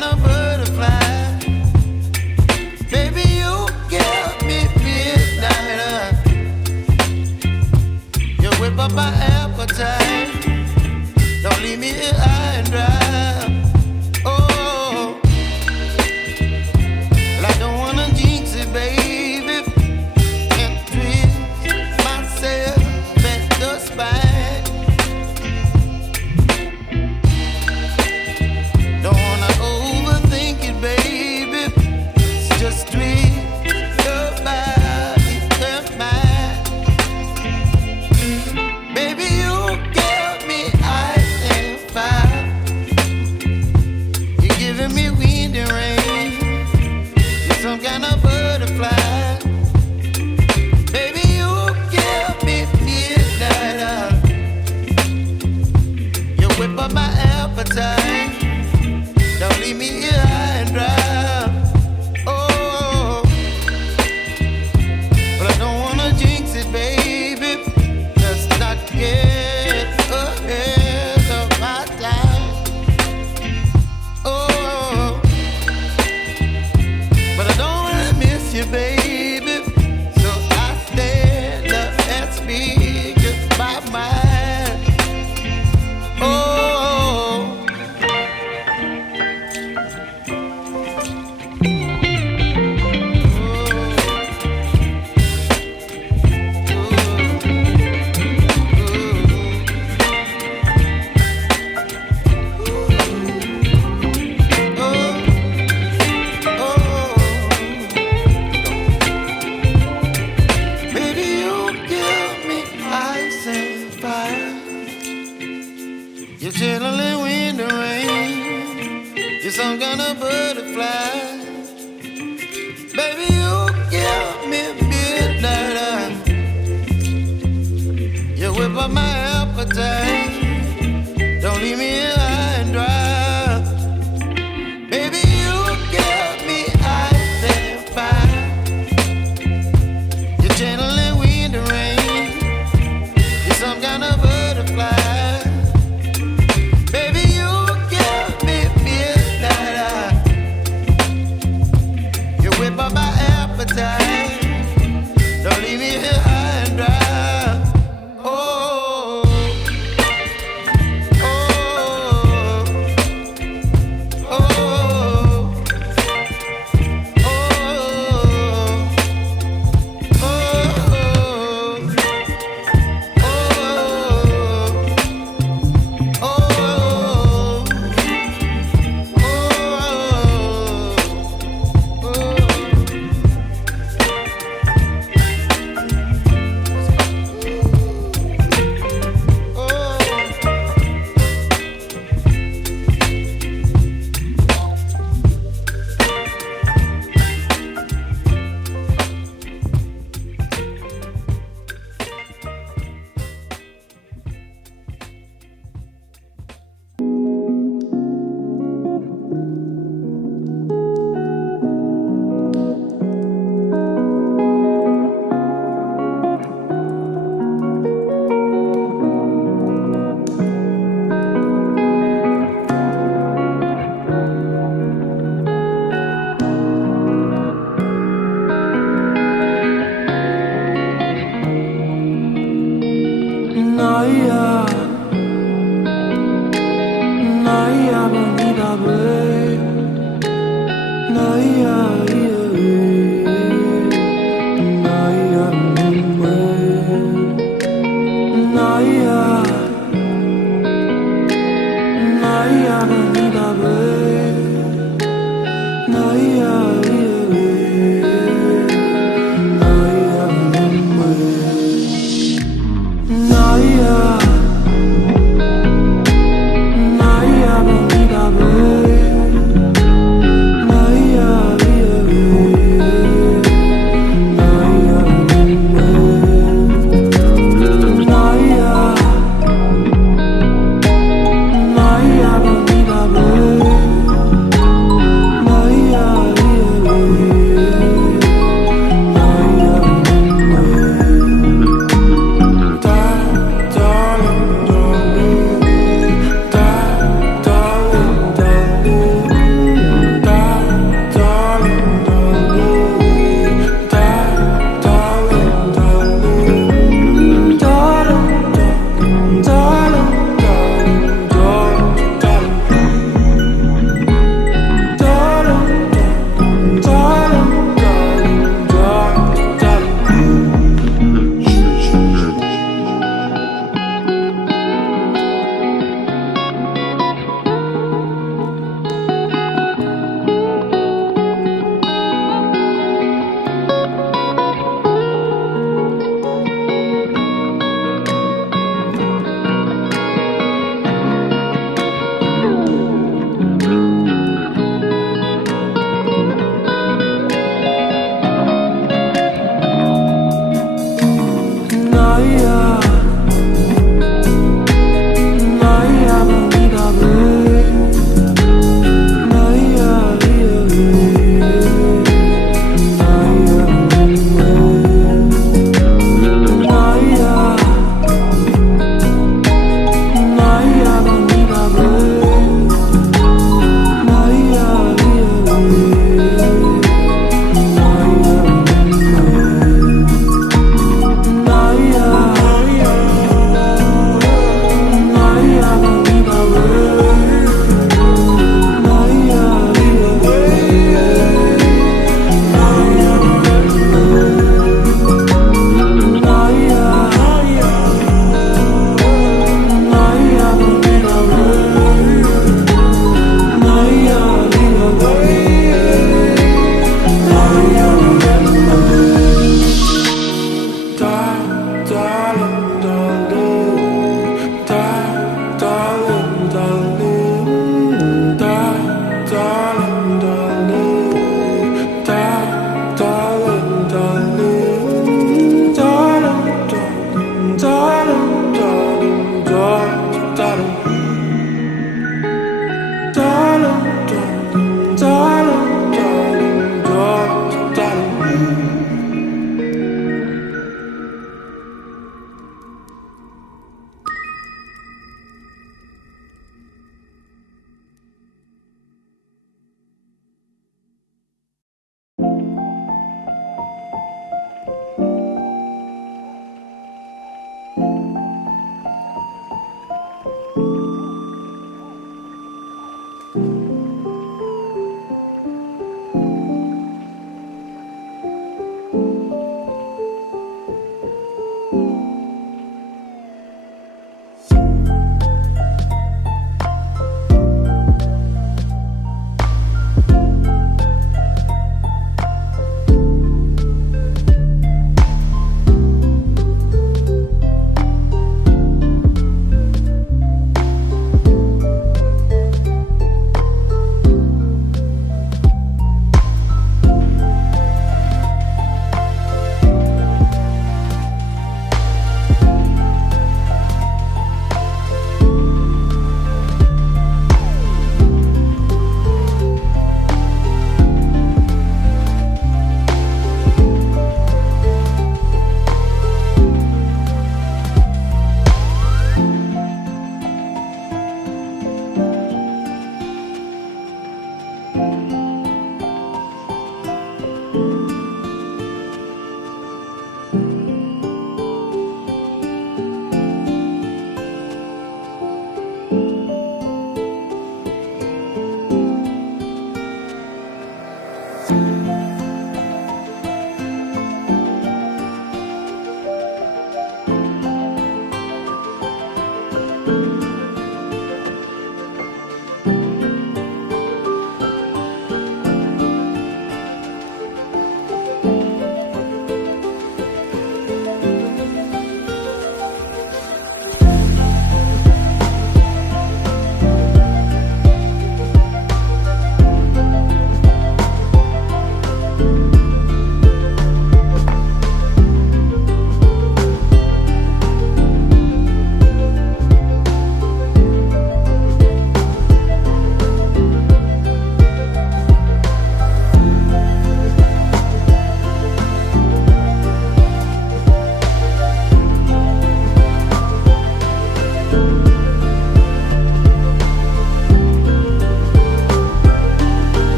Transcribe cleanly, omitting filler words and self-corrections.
kind of butterfly. Baby, you give me midnight. You whip up my appetite. Don't leave me here high and dry. Oh, well, I don't wanna jinx it, baby, and twist myself at the spine. Don't wanna overthink it, baby. It's just twist your body and mine. Baby, you give me ice and fire. You're giving me wind and rain. You're some kind of butterfly. Baby, you give me midnight. You whip up my appetite. Don't leave me here high and dry. Oh, but I don't wanna jinx it, baby. Let's not get ahead of my time. Oh, but I don't wanna miss you, baby. So I stand up and speak just my mind. Oh. Baby, you give me ice and fire. You're channeling wind and rain. You're some kind of butterfly. Baby, you give me midnight. You whip up my appetite. Don't leave me here high and dry. Baby, you give me ice and fire. You're channeling wind and rain. You're some kind of butterfly. Baby, you give me midnight. You whip up my appetite. Don't leave me here high and dry. Oh, oh, oh, oh, Naya,